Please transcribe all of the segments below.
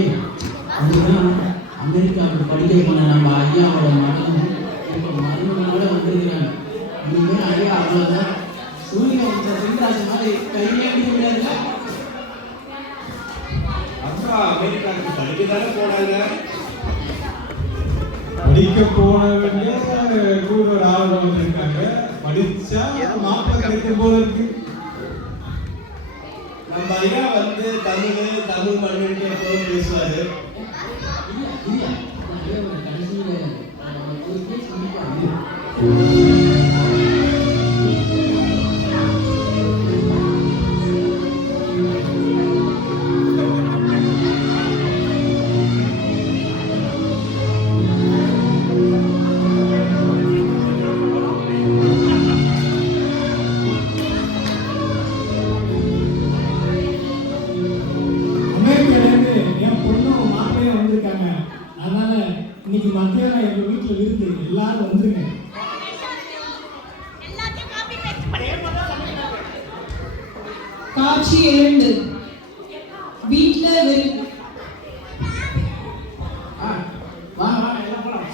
ஏய் அதுதான் அமெரிக்காவுக்கு படிக்க போன நம்ம ஐயாவோட மகன் இப்போ மருமகனோட வந்திருக்கிறாங்க இனிமேல் ஐயா அவ்வளோதான் சூரிய சிங்கராஜ் மாதிரி கையிலே அடிக்க முடியாதுல்ல அப்பா அமெரிக்காவுக்கு படிக்க தானே போனாங்க? படிக்க போனவங்க கூட ஒரு ஆள் வந்திருக்காங்க படிச்சா மாப்பிள்ளை கிடைக்கும் போல இருக்கு. நம்ம ஐயா வந்து தமிழ் தமிழ் மண்ணுக்கு எப்போதும் பேசுவாரு. கடைசியில்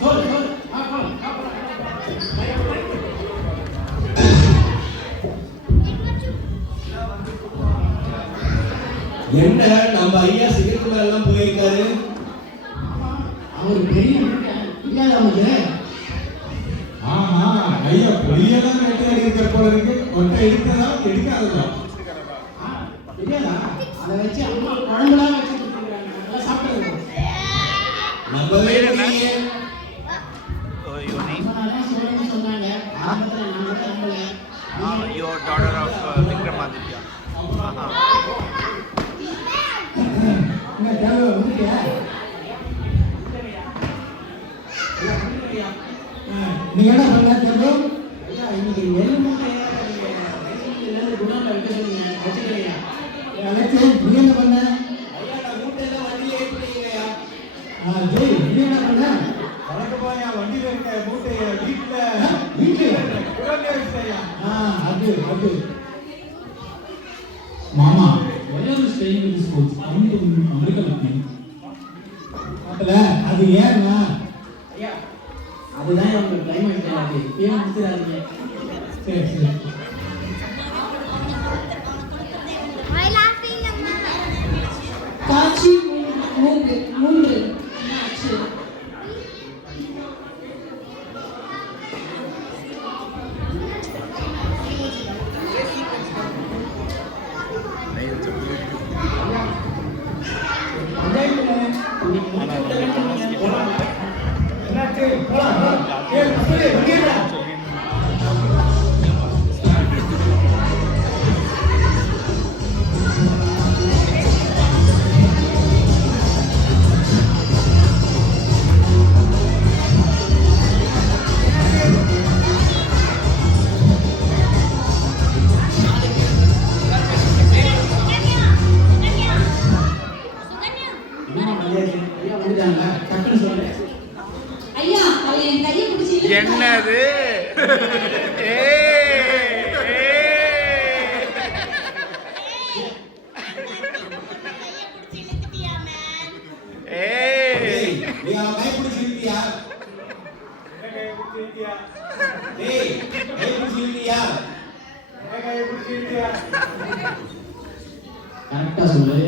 போலாம். ஆ, போலாம். என்ன நம்ம ஐயா சிகரெட் மேலாம் போயிருக்காரு? அவர் பெரிய இல்லாத அவனுக்கு ஆமா ஐயா பொடியெல்லாம் வெட்டி அடிக்கிற போல இருக்கு. ஒன்றை எடுத்ததா எடுக்காததா? ஆ, தெரியாதா அதை வச்சு அம்மா குழம்புலாம் வச்சு கொடுத்துருக்காங்க. அதெல்லாம் சாப்பிடுறது நம்பவே இல்லையே your name? அம்மா தான் சொல்லுன்னு சொன்னாங்க. ஆரம்பத்தில் நான் கூட நம்பல your daughter of uh, Vikramaditya. நீ என்ன பண்ண இன்னைக்கு குணம் வச்சுக்கிறீங்க. நீ என்ன பண்ண. ஐயா நான் மூட்டையெல்லாம் வண்டியில ஏற்றிட்டீங்கய்யா ஜெய் நீ என்ன பண்ண. வழக்கமாக வண்டியில இருக்க மூட்டைய வீட்டுல வீட்டுல குழந்தை வச்சுட்டேயா அது அது. மாமா why are you staying in this house come to America with me அதுல அது ஏன்னா? ஐயா அதுதான் உங்க கிளைமேட் சரி சரி. என்னது? கரெக்டா சொல்லு.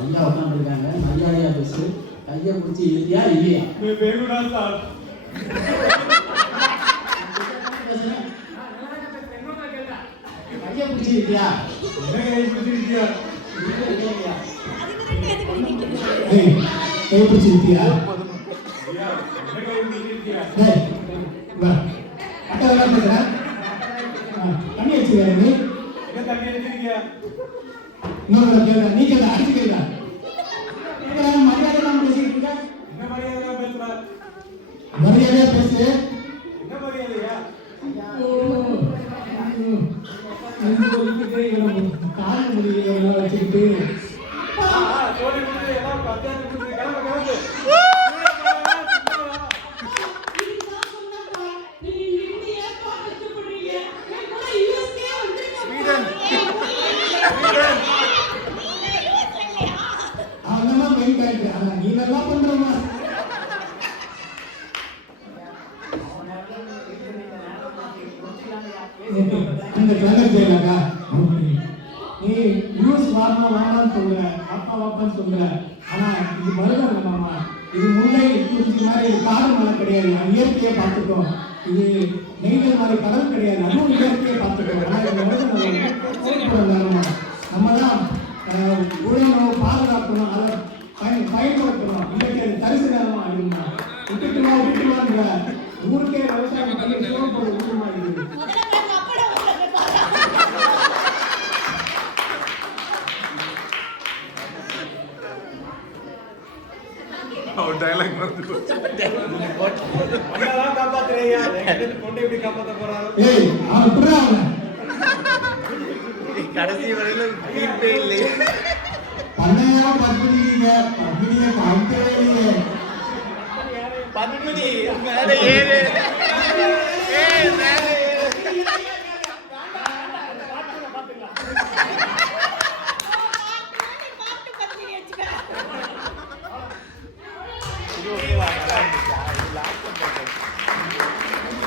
ஐயா உட்காந்துருக்காங்க மரியாதையா பேசு. கையை பிடிச்சி இல்லையா? இல்லையா கையை பிடிச்சிருக்கியா? இல்லையா ஏய் கை பிடிச்சிருக்கியா? டேய் வா. அக்கா என்ன பேசுற ஆ, தண்ணி வச்சுக்கிறேன் நீ? இன்னொரு கேள்வி நீ கேள்வி அடிச்சு டைலாக் செய்யலாக்கா நீ நியூஸ் வாங்கலாம் வேணாம்னு சொல்ற. அப்பா வாப்பான்னு சொல்ற. ஆனா இது மருதம் இல்லம்மா இது முல்லை குறிச்சி மாதிரி காடு மலை கிடையாது. இயற்கையை பார்த்துக்கோ இது நெய்தல் மாதிரி கடல் கிடையாது. அதுவும் இயற்கையை பார்த்துக்கோ மருதம் நம்ம தான் உழையணும் பாதுகாக்கணும். அதை பயன் பயன்படுத்தணும். இன்றைக்கு அது தரிசு நேரமா விட்டுட்டு வாங்க ஊருக்கே விவசாயம் பண்ணி அவர் டைலாக் மறந்து போச்சு காப்பாத்துறையா கொண்டு எப்படி காப்பாத்த போறாரு கடைசி வரையில தீர்ப்பே இல்லையே. பண்ணையா பத்மினிங்க பத்மினிய பந்தேலியே பத்மினி ஏ மேலே ஏறு.